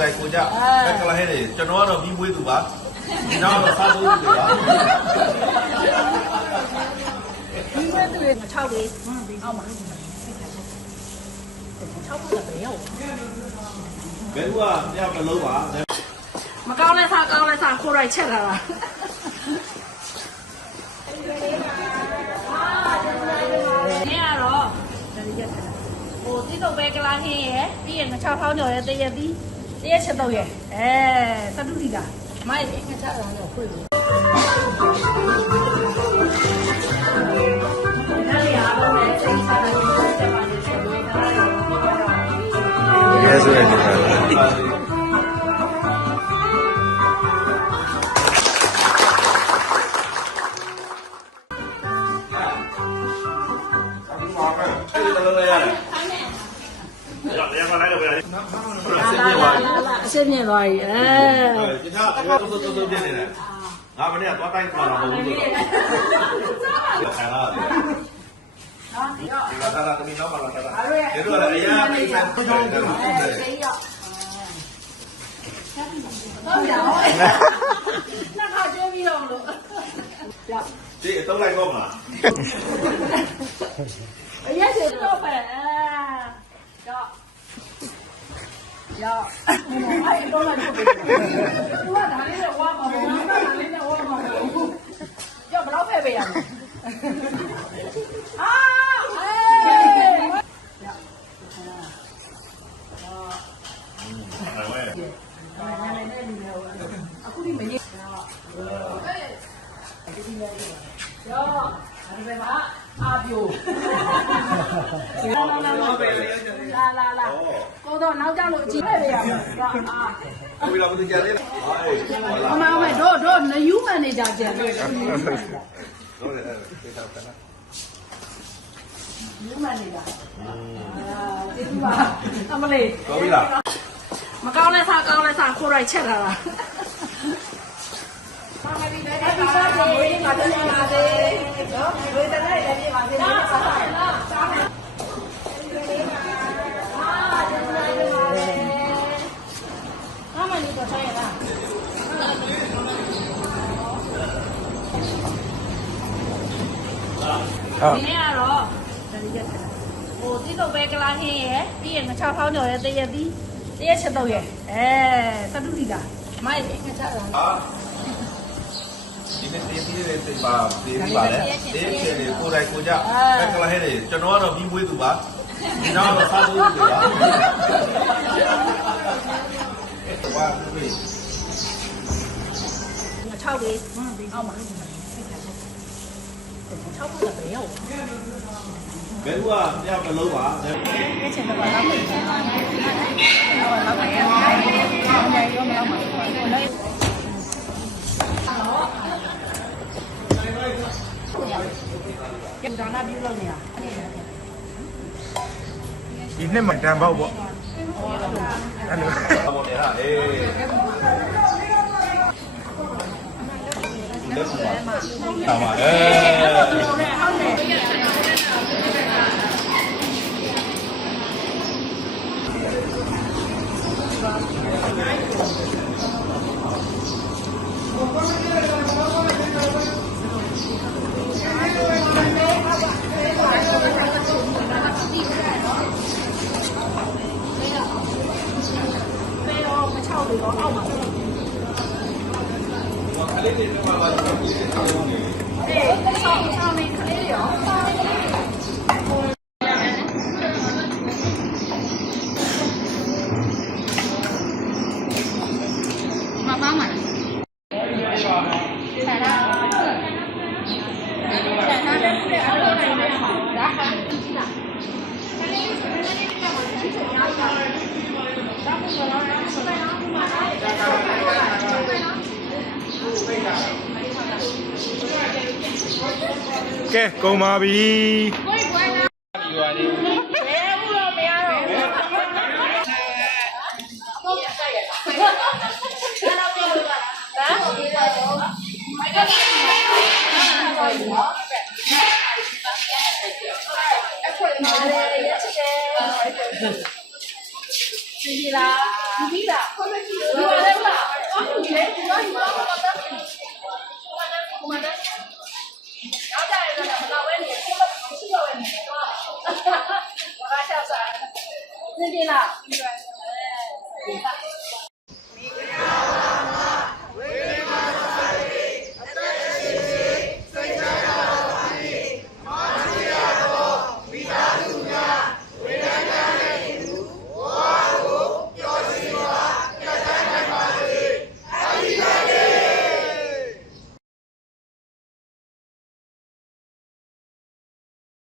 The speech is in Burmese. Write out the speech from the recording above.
ကိုယ်တိုင်ကိုကြဘက်ကလာဟဲ့တယ်ကျွန်တော်ကတော့ပြီးမွေးသူပါဒီနောက်တော့စားလို့သူပါပြီးမွေးသူတွေ6လေးအောက်မှာ6ခုလည်းရောဘယ်သူကတယောက်တစ်လုံးပါမကောင်းလဲစားကောင်းလဲစားခိုးရိုက်ချက်လာတာนี่တော့ဟိုတိတော့ပဲကလာဟင်းရယ်ပြီးရင်ငချောက်ထောင်းကျော်ရယ်တရက်ပြီးတရက်ချက်တော့ရယ်စတုတီတာမိုက်ငချောက်ထောင်းကျော်ဖွင့်လို့နားရအောင်လည်းစိတ်စားတယ်ချက်ပါတယ်ချက်လို့ဒါရောတကယ်ဆိုရင်ဒီအရှင်းမြင်သွားပြီကျန်တော်တို့ပြနေတယ်ငါမနေ့ကသွားတိုင်းသွားတာမဟုတ်ဘူးလို့ခါလာတယ်ဒီကလာသမီးနောက်ပါလာတာဒီလိုလည်းအရာပြည့်စုံတယ်ဟုတ်တယ်နှစ်ခါကျွေးပြီးတော့လို့ဒီအတော့လိုက်တော့မလားအရက်စီတော့ပဲရောအဲ့တော့လည်းသူကဒါလေးနဲ့ဝါမှာပေါ့ဒါလေးနဲ့ဝါမှာပေါ့ရောဘယ်တော့ဖဲ့ပေးရမလဲအာအခုဒီမကြီးရောအဲ့ဒီမှာအာပြိုလာကိုတော့နောက်ကျလို့အကြည့်ပဲရမှာအာဘယ်လိုလုပ်ကြလဲအမေအမေတို့နယူးမန်နေဂျာကျန်တယ်ဟုတ်တယ်သေချာခဏနယူးမန်နေဂျာဒီမှာအမလေးတော်ပြီလားမကောင်းလဲစားကောင်းလဲစားခိုးရိုက်ချက်လာတာဒီစားတယ်ဝေးမှာတည်းလာတယ်နော်ဝေးတဲ့လည်းပြေးပါစေနော်စားတယ်လားစားတယ်အမနီတော့ဆိုင်လားဒီနေ့ကတော့ဟိုတိတော့ပဲကလာဟင်းရယ်ပြီးရင်ငချောက်ထောင်းကျော်ရယ်တရက်ပြီးတရက်ချက်တော့ရယ်စတုတီတာမိုက်ငချောက်လာဒီနေ့တေးပြီးတဲ့စိတ်ပါတေးပြီးပါလေတေးချေလေကိုယ်တိုင်ကိုကြဘက်ကလာဟဲ့တယ်ကျွန်တော်ကတော့ပြီးမွေးသူပါဒီနောက်တော့စားလို့သူပါဝါဘူးလေ6လေးအောက်မှာ6ခုလည်းရောဘယ်သူကတယောက်တစ်လုံးပါ这钱都把它回去了，老板也来，人家有没有买？我那。有张那比了呢。ဒီနှစ်မှတန်ပေါက်ပေါ့အဲ့လိုဘောနေဟာအေးလက်ပါပါအောက်မှာခလေးတွေမှာပါတော့ဒီဆောင်းနေအေးဆောင်းနေခလေးတွေရောမပါမလားဆရာတဲ့အားလုံးနိုင်တယ်ဒါဟာကြည့်လားခလေးကဲကုန်ပါပြီ谢谢啦。ဒီလားဒီမှာလည်းလားအော်ဒီလေဒီတော့ဒီတော့တော့တော့တော့နောက်ကြရတော့ဝဲနေတယ်ဘာရှိတော့ဝဲနေတော့ဘာသာချစားနေပြီလား